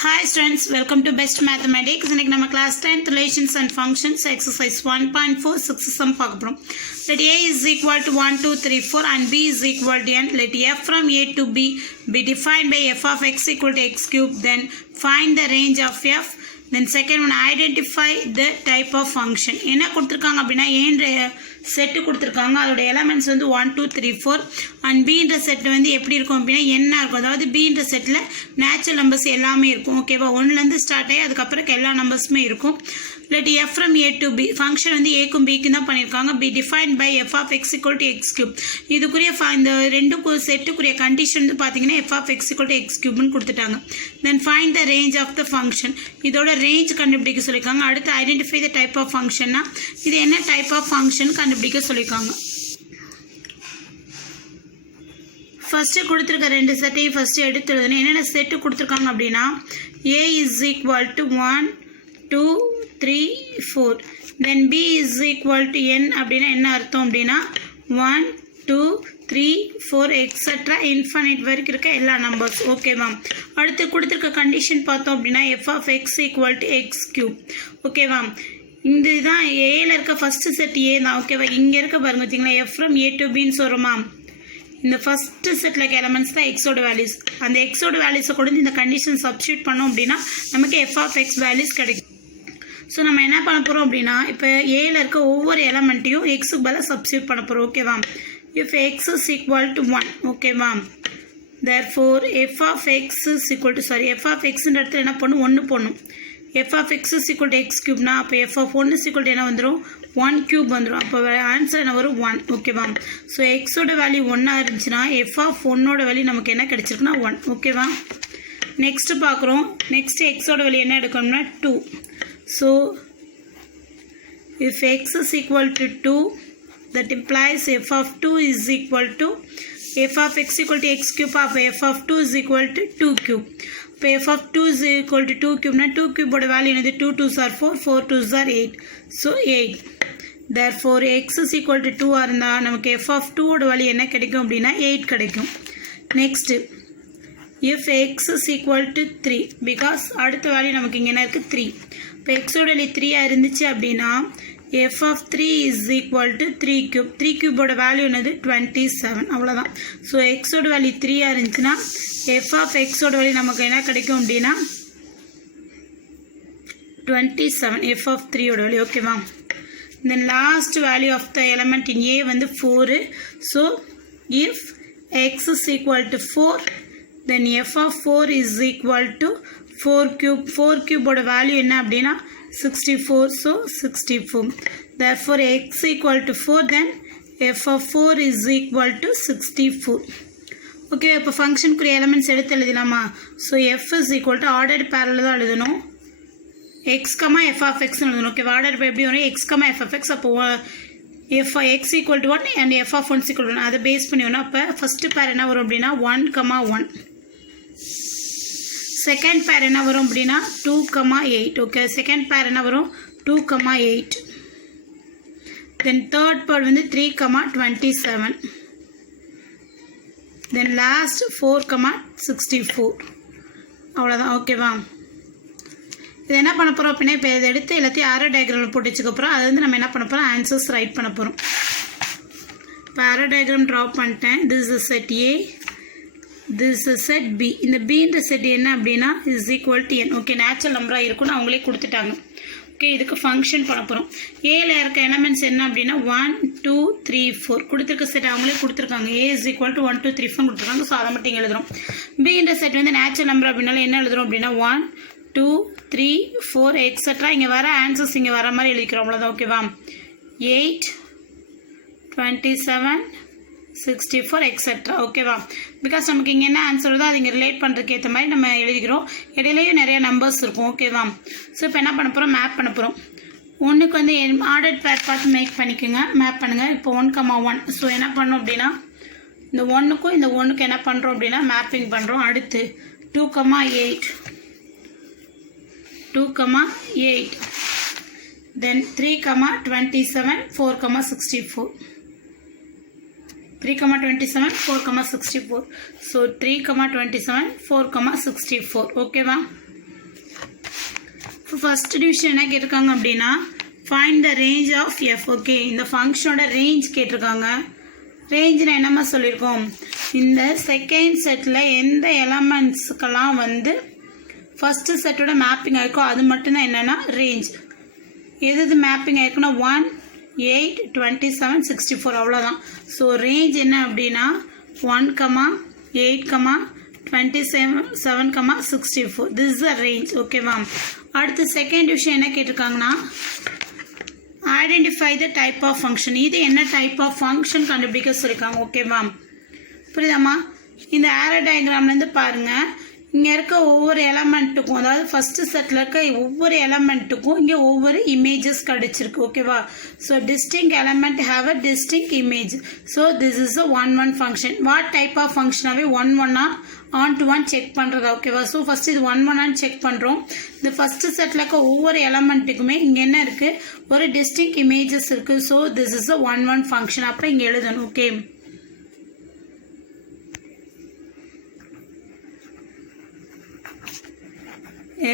Hi students, welcome to Best Mathematics. இன்னைக்கு நம்ம class 10th relations and functions exercise 1.4 6 sum பார்க்க போறோம். Let a is equal to 1 2 3 4 and b is equal to n. Let f from a to b be defined by f of x equal to x cube. Then find the range of f. Then second one, identify the type of function. என்ன கொடுத்திருக்காங்க அப்படினா a set கொடுத்திருக்காங்க. அதோட elements வந்து 1 2 3 4 and b ன்ற set வந்து எப்படி இருக்கும் அப்படினா n இருக்கும். அதாவது b ன்ற செட்ல நேச்சுரல் நம்பர்ஸ் எல்லாமே இருக்கும். ஓகேவா? 1 ல இருந்து ஸ்டார்ட் ஆகி அதுக்கு அப்புறம் எல்லா நம்பர்ஸ்மே இருக்கும். let f from a to b function வந்து a க்கும் b க்கும் தான் பண்ணிருக்காங்க. be defined by f of x equal to x cube. இதுக்குரிய இந்த ரெண்டு செட்டுக்குரிய கண்டிஷன் வந்து பாத்தீங்கன்னா f of x equal to x cube னு கொடுத்துட்டாங்க. then find the range of the function. இதோட ரேஞ்ச் கண்டுபிடிக்க சொல்லிருக்காங்க. அடுத்து identify the type of function னா இது என்ன டைப் ஆஃப் ஃபங்க்ஷன் கண்டுபிடிக்க சொல்லிருக்காங்க. ஃபர்ஸ்ட் கொடுத்திருக்க ரெண்டு செட்டையும் ஃபர்ஸ்ட் எடுத்து எழுதணும். என்னென்ன செட் கொடுத்திருக்காங்க அப்படின்னா a is equal to 1 2 3 4 then b is equal to n அப்படின்னா என்ன அர்த்தம் அப்படின்னா 1 2 3 4 etc infinite வரைக்கும் இருக்க எல்லா நம்பர்ஸ். ஓகேவா? அடுத்து கொடுத்திருக்க கண்டிஷன் பார்த்தோம் அப்படின்னா f of x equal to x cube. ஓகேவா? இதுதான் ஏல இருக்க ஃபர்ஸ்ட் செட் a தான். ஓகேவா? இங்க இருக்க பாருங்க வச்சுங்களா f from a to b ன்னு சொல்றோமா. இந்த ஃபர்ஸ்ட் செட்ல இருக்க எலிமெண்ட்ஸ் தான் x ஓட வேல்யூஸ். அந்த x ஓட வேல்யூஸை கொண்டு இந்த கண்டிஷன் சப்ஸ்டிட்யூட் பண்ணோம் அப்படின்னா நமக்கு f of x வேல்யூஸ் கிடைக்கும். ஸோ நம்ம என்ன பண்ண போறோம் அப்படின்னா இப்போ ஏல இருக்க ஒவ்வொரு எலிமெண்ட்டையும் எக்ஸுக்கு பதிலாக சப்ஸ்டிட்யூட் பண்ண போறோம். ஓகேவா? if x is equal to 1, ஓகேவா? therefore f of x is equal to f of x ன்ற இடத்துல என்ன பண்ணும் 1 போடணும். f of x is equal to x cube னா அப்போ f of 1 is equal to என்ன வந்துரும் 1 cube வந்துரும். அப்போ ஆன்சர் என்ன வரும் 1. ஓகேவா? ஸோ x ஓட வேல்யூ 1 இருந்துச்சுன்னா f of 1 ஓட வேல்யூ நமக்கு என்ன கிடைச்சிருக்குன்னா 1. ஓகேவா? நெக்ஸ்ட் பார்க்குறோம். நெக்ஸ்ட் x ஓட வேல்யூ என்ன எடுக்கணும்னா 2. So if x is equal to 2 that implies f of 2 is equal to f of x equal to x cube of f of 2 is equal to 2 cube. இப்போ f of 2 is equal to 2 cube னா 2 cube ஓட value என்னது 2 2s are 4 4 2s are 8. so 8. therefore x is equal to 2 இருந்தா நமக்கு f of 2 ஓட value என்ன கிடைக்கும் அப்படின்னா 8 கிடைக்கும். Next if x is equal to 3 because அடுத்த வேல்யூ நமக்கு இங்க என்ன இருக்கு 3. இப்போ x ஓட வேல்யூ 3 இருந்துச்சு அப்படின்னா f of 3 is equal to 3 cube. 3 cube ஓட வேல்யூ என்னது 27. அவ்வளவுதான். ஸோ x ஓட வேல்யூ 3 இருந்துச்சுன்னா f of x ஓட வேல்யூ நமக்கு என்ன கிடைக்கும் அப்படின்னா 27 f of 3 ஓட வேல்யூ. ஓகேவா? then last value of the element in a வந்து 4. so if x is equal to 4 then f of 4 is equal to 4 cube. 4 cube ஓட வேல்யூ என்ன அப்படின்னா 64. so 64. therefore x equal to 4 then f of 4 is equal to 64. Okay, இப்போ ஃபங்க்ஷனுக்குரிய elements எடுத்து எழுதலாமா? So f is equal to ordered pair தான் எழுதணும். x, f of x எழுதணும். ஓகே, ஆர்டர் எப்படி வரும் x, f of x. அப்போ f x equal to 1 and f of 1 equal to 1 அதை பேஸ் பண்ணி வரும். அப்போ ஃபர்ஸ்ட் பேர் என்ன வரும் அப்படின்னா 1, 1. செகண்ட் பேர் என்ன வரும் அப்படின்னா 2, 8. ஓகே, செகண்ட் பேர் என்ன வரும் 2, 8. தென் தேர்ட் பேர் வந்து 3, 27. Then last 4, 64. அவ்வளோதான். ஓகேவா? இது என்ன பண்ண போகிறோம் அப்படின்னா இப்போ இதை எடுத்து எல்லாத்தையும் ஆரோ டயக்ராமில் போட்டு வச்சுக்க போகிறோம். அது வந்து நம்ம என்ன பண்ண போகிறோம் ஆன்சர்ஸ் ரைட் பண்ண போகிறோம். இப்போ ஆரோ டயக்ராம் ட்ரா பண்ணிட்டேன். This is set A, this is set b. இந்த b ன்ற செட் என்ன அப்படின்னா is equal to n. Okay, natural நம்பரா இருக்கும்னு அவங்களே கொடுத்துட்டாங்க. ஓகே, இதுக்கு ஃபங்க்ஷன் பண்ண போறோம். ஏல இருக்க எலிமெண்ட்ஸ் என்ன அப்படின்னா 1 2 3 4 கொடுத்திருக்க செட் அவங்களே கொடுத்திருக்காங்க. a is equal to 1 2 3 4 கொடுத்திருக்காங்க. ஸோ அதை மட்டும் எழுதுறோம். b ன்ற செட் வந்து நேச்சுரல் நம்பர் அப்படினால என்ன எழுதுறோம் அப்படின்னா 1 2 3 4 etc. இங்க வர ஆன்சர்ஸ் இங்க வர மாதிரி எழுதிக்கிறோம். அவ்வளவுதான். ஓகேவா? 8 27 64 etc. ஓகேவா? பிகாஸ் நமக்கு இங்கே என்ன ஆன்சர் வருதோ அது இங்கே ரிலேட் பண்ணுறதுக்கு ஏற்ற மாதிரி நம்ம எழுதிக்கிறோம். இடையிலையும் நிறைய நம்பர்ஸ் இருக்கும். ஓகேவா? ஸோ இப்போ என்ன பண்ண போகிறோம் மேப் பண்ண போகிறோம். ஒன்றுக்கு வந்து ஆர்டர் பேர் பார்த்து மேக் பண்ணிக்கோங்க, மேப் பண்ணுங்கள். இப்போ 1, 1. ஸோ என்ன பண்ணோம் அப்படின்னா இந்த 1க்கும் இந்த 1க்கும் என்ன பண்ணுறோம் அப்படின்னா மேப்பிங் பண்ணுறோம். அடுத்து 2, 8 2, 8 தென் 3, 27 4, 64 3, 27 4, 64. So 3, 27 4, 64. Okay, ஃபர்ஸ்ட் டிவிஷன் என்ன கேட்டிருக்காங்க அப்படின்னா find the range of F. Okay, இந்த ஃபங்க்ஷனோட ரேஞ்ச் கேட்டிருக்காங்க. ரேஞ்சுனா என்னம்மா சொல்லியிருக்கோம், இந்த செகண்ட் செட்டில் எந்த எலமெண்ட்ஸுக்கெல்லாம் வந்து ஃபஸ்ட்டு செட்டோட மேப்பிங் ஆயிருக்கோ அது மட்டும்தான் என்னென்னா ரேஞ்ச். எது மேப்பிங் ஆயிருக்குன்னா 1, 8, 27, 64 அவ்வளோதான். ஸோ ரேஞ்ச் என்ன அப்படின்னா 1, 8, 27, 64. This is a range. ஓகேவா. அடுத்து செகண்ட் விஷயம் என்ன கேட்டிருக்காங்கன்னா identify the type of function. இது என்ன டைப் ஆஃப் ஃபங்க்ஷன் கண்டுபிடிக்க சொல்லியிருக்காங்க. ஓகேவா, புரியுதாம்மா. இந்த ஆரோ டயக்ராம்லேருந்து பாருங்கள், இங்கே இருக்க ஒவ்வொரு எலமெண்ட்டுக்கும், அதாவது ஃபஸ்ட்டு செட்டில் இருக்க ஒவ்வொரு எலமெண்ட்டுக்கும் இங்கே ஒவ்வொரு இமேஜஸ் கிடச்சிருக்கு. ஓகேவா. So distinct element have a distinct image. So this is a 1-1 function. What type of ஃபங்க்ஷனாகவே 1-1 ஆன் டு 1 செக் பண்ணுறது. ஓகேவா. ஸோ ஃபஸ்ட்டு இது 1-1 செக் பண்ணுறோம். இந்த ஃபஸ்ட்டு செட்டில் இருக்க ஒவ்வொரு எலமெண்ட்டுக்குமே இங்கே என்ன இருக்குது, ஒரு டிஸ்டிங் இமேஜஸ் இருக்குது. So this is a 1-1 function. அப்போ இங்கே எழுதணும். Okay,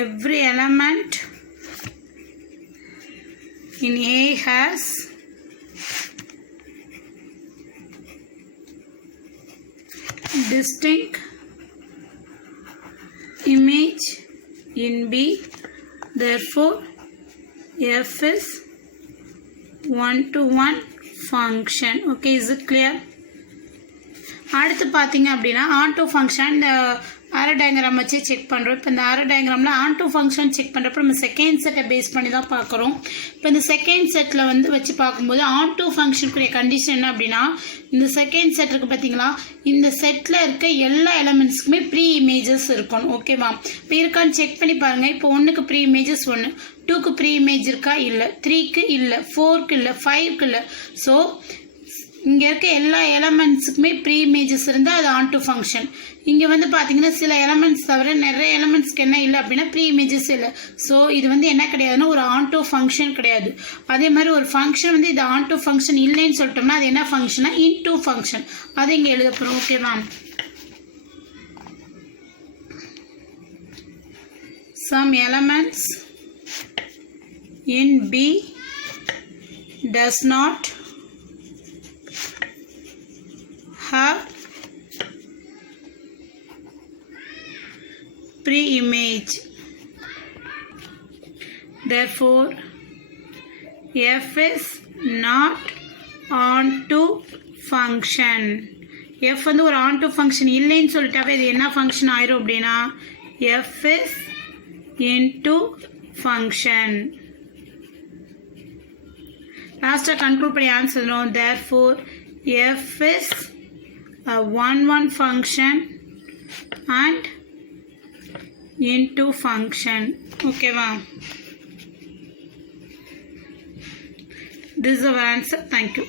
every element in A has distinct image in B, therefore F is 1-to-1 function. Okay, is it clear? அடுத்து பார்த்தீங்க அப்படின்னா ஆன்டோ ஃபங்க்ஷன் இந்த ஆரோ டயக்ராம் வச்சு செக் பண்ணுறோம். இப்போ இந்த ஆரோ டயக்ராமில் ஆன்டோ ஃபங்க்ஷன் செக் பண்ணுறப்ப நம்ம செகண்ட் செட்டை பேஸ் பண்ணி தான் பார்க்குறோம். இப்போ இந்த செகண்ட் செட்டில் வந்து வச்சு பார்க்கும்போது ஆன்டோ ஃபங்க்ஷனுக்குரிய கண்டிஷன் என்ன அப்படின்னா, இந்த செகண்ட் செட் இருக்குது பார்த்தீங்களா, இந்த செட்டில் இருக்க எல்லா எலமெண்ட்ஸுக்குமே ப்ரீ இமேஜஸ் இருக்கணும். ஓகேவா. இப்போ இருக்கான்னு செக் பண்ணி பாருங்கள். இப்போ 1க்கு ப்ரீ இமேஜஸ் 1, 2க்கு ப்ரீ இமேஜ் இருக்கா இல்லை, 3க்கு இல்லை, 4க்கு இல்லை, 5க்கு இல்லை. ஸோ இங்கே இருக்க எல்லா எலமெண்ட்ஸுக்குமே ப்ரீ இமேஜஸ் இருந்தால் அது ஆன்டோ ஃபங்க்ஷன். இங்கே வந்து பார்த்தீங்கன்னா சில எலமெண்ட்ஸ் தவிர நிறைய எலமெண்ட்ஸ்க்கு என்ன இல்லை அப்படின்னா ப்ரீ இமேஜஸ் இல்லை. ஸோ இது வந்து என்ன கிடையாதுன்னா ஒரு ஆன்டோ ஃபங்க்ஷன் கிடையாது. அதே மாதிரி ஒரு ஃபங்க்ஷன் வந்து இது ஆன்டோ ஃபங்க்ஷன் இல்லைன்னு சொல்லிட்டோம்னா அது என்ன ஃபங்க்ஷனா இன்டூ ஃபங்க்ஷன். அதை இங்கே எழுத போகிறோம். ஓகேவா. Some elements in B does not have pre-image, therefore F is not onto function. F வந்து ஒரு onto function இல்லைன்னு சொல்லிட்டாவே இது என்ன ஃபங்க்ஷன் ஆயிரும் அப்படின்னா F is into function. லாஸ்ட்டாக கன்க்ளூட் பண்ணி ஆன்சர் சொல்லணும். therefore F is a 1-1 function and into function. ஓகேவா. This is our answer. Thank you.